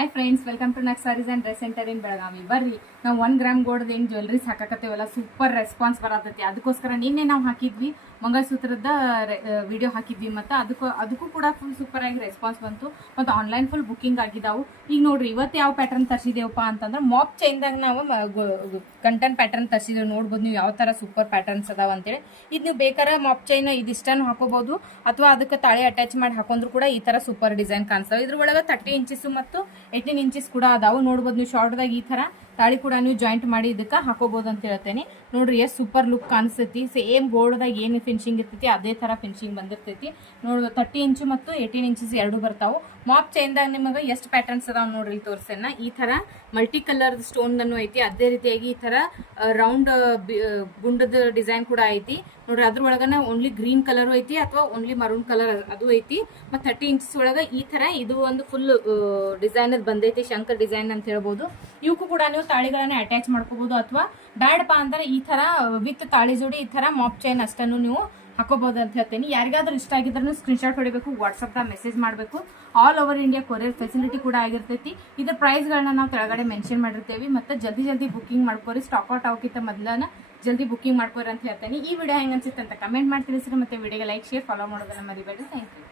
Hi friends, welcome to ನಕ್ಸ್ sarees and dress centre in Belagavi. ಬರ್ರಿ ನಾವು 1 ಗ್ರಾಮ್ ಗೋಲ್ಡ್ ಏನು ಜ್ಯುವೆಲ್ರೀಸ್ ಹಾಕಕತ್ತೇವಲ್ಲ, ಸೂಪರ್ ರೆಸ್ಪಾನ್ಸ್ ಬರತೈತಿ. ಅದಕ್ಕೋಸ್ಕರ ನಿನ್ನೆ ನಾವು ಹಾಕಿದ್ವಿ ಮಂಗಲಸೂತ್ರದ ವಿಡಿಯೋ ಹಾಕಿದ್ವಿ, ಮತ್ತು ಅದಕ್ಕೂ ಕೂಡ ಫುಲ್ ಸೂಪರ್ ಆಗಿ ರೆಸ್ಪಾನ್ಸ್ ಬಂತು. ಮತ್ತು ಆನ್ಲೈನ್ ಫುಲ್ ಬುಕ್ಕಿಂಗ್ ಆಗಿದ್ದಾವೆ. ಈಗ ನೋಡ್ರಿ, ಇವತ್ತು ಯಾವ ಪ್ಯಾಟರ್ನ್ ತರಿಸಿದೇವಪ್ಪ ಅಂತಂದ್ರೆ ಮಾಪ್ ಚೈನ್ದಾಗ ನಾವು ಕಂಟೆಂಟ್ ಪ್ಯಾಟರ್ನ್ ತರಿಸಿದೇವೆ. ನೋಡ್ಬೋದು ನೀವು ಯಾವ ಥರ ಸೂಪರ್ ಪ್ಯಾಟರ್ನ್ಸ್ ಅದಾವ ಅಂತೇಳಿ. ಇದು ನೀವು ಬೇಕಾದ್ರೆ ಮಾಪ್ ಚೈನ್ ಇದಿಷ್ಟನ್ನು ಹಾಕೋಬಹುದು, ಅಥವಾ ಅದಕ್ಕೆ ತಾಳಿ ಅಟ್ಯಾಚ್ ಮಾಡಿ ಹಾಕೊಂಡ್ರು ಕೂಡ ಈ ಥರ ಸೂಪರ್ ಡಿಸೈನ್ ಕಾಣಿಸ್ತವೆ. ಇದ್ರೊಳಗೆ 30 ಇಂಚಸ್ ಮತ್ತು 18 ಇಂಚಸ್ ಕೂಡ ಅದಾವು. ನೋಡ್ಬೋದು ನೀವು ಶಾರ್ಟ್ದಾಗ ಈ ಥರ ತಾಳಿ ಕೂಡ ನೀವು ಜಾಯಿಂಟ್ ಮಾಡಿ ಇದಕ್ಕೆ ಹಾಕೋಬಹುದು ಅಂತ ಹೇಳ್ತೇನೆ. ನೋಡ್ರಿ ಎಷ್ಟು ಸೂಪರ್ ಲುಕ್ ಕಾಣಿಸ್ತೈತಿ. ಸೇಮ್ ಗೋಲ್ಡ್ದಾಗ ಏನು ಫಿನಿಶಿಂಗ್ ಇರ್ತೈತಿ ಅದೇ ಥರ ಫಿನಿಶಿಂಗ್ ಬಂದಿರ್ತೈತಿ. ನೋಡ್ಬೋದು 30 ಇಂಚು ಮತ್ತು 18 ಇಂಚಸ್ ಎರಡು ಬರ್ತಾವೆ. ಮಾಪ್ ಚೈನ್ದಾಗ ನಿಮಗೆ ಎಷ್ಟು ಪ್ಯಾಟರ್ನ್ಸ್ ಅದಾವ ನೋಡ್ರಿ ತೋರಿಸೇನ. ಈ ಥರ ಮಲ್ಟಿ ಕಲರ್ ಸ್ಟೋನ್ ಅನ್ನು ಐತಿ, ಅದೇ ರೀತಿಯಾಗಿ ಈ ಥರ ರೌಂಡ್ ಗುಂಡದ ಡಿಸೈನ್ ಕೂಡ ಐತಿ ನೋಡ್ರಿ. ಅದ್ರೊಳಗನ ಓನ್ಲಿ ಗ್ರೀನ್ ಕಲರ್ ಐತಿ ಅಥವಾ ಓನ್ಲಿ ಮರೂನ್ ಕಲರ್ ಅದು ಐತಿ. ಮತ್ತು 30 ಇಂಚಸ್ ಒಳಗೆ ಈ ಥರ ಇದು ಒಂದು ಫುಲ್ ಡಿಸೈನ್ ಬಂದೈತಿ, ಶಂಕರ್ ಡಿಸೈನ್ ಅಂತ ಹೇಳ್ಬೋದು. ಇವಕ್ಕೂ ಕೂಡ ನೀವು ತಾಳಿಗಳನ್ನ ಅಟ್ಯಾಚ್ ಮಾಡ್ಕೋಬಹುದು, ಅಥವಾ ಬ್ಯಾಡಪ್ಪ ಅಂದ್ರೆ ಈ ಥರ ವಿತ್ ತಾಳಿ ಜೋಡಿ ಈ ಥರ ಮಾಪ್ ಚೈನ್ ಅಷ್ಟನ್ನು ನೀವು ಹಾಕೋಬಹುದು ಅಂತ ಹೇಳ್ತೀನಿ. ಯಾರಿಗಾದ್ರೂ ಇಷ್ಟ ಆಗಿದ್ರೆ ಸ್ಕ್ರೀನ್ಶಾಟ್ ಹೊಡಿಬೇಕು, ವಾಟ್ಸಪ್ದಾಗ ಮೆಸೇಜ್ ಮಾಡಬೇಕು. All over India courier facility ಕೂಡ ಆಗಿರ್ತೈತಿ. ಇದ್ರ ಪ್ರೈಸ್ಗಳನ್ನ ನಾವು ಕೆಳಗಡೆ ಮೆನ್ಷನ್ ಮಾಡಿರ್ತೇವೆ. ಮತ್ತು ಜಲ್ದಿ ಬುಕ್ಕಿಂಗ್ ಮಾಡ್ಕೋರಿ, ಸ್ಟಾಕ್ ಔಟ್ ಆಗೋಕ್ಕಿಂತ ಮೊದಲನ ಜಲ್ದಿ ಬುಕ್ಕಿಂಗ್ ಮಾಡ್ಕೋರಿ ಅಂತ ಹೇಳ್ತೀನಿ. ಈ ವಿಡಿಯೋ ಹೆಂಗೆ ಅನ್ಸುತ್ತೆ ಅಂತ ಕಮೆಂಟ್ ಮಾಡಿ ತಿಳಿಸ್ರಿ. ಮತ್ತು ವಿಡಿಯೋಗೆ ಲೈಕ್, ಶೇರ್, ಫಾಲೋ ಮಾಡೋದನ್ನ ಮರಿಬೇಡಿ. Thank you.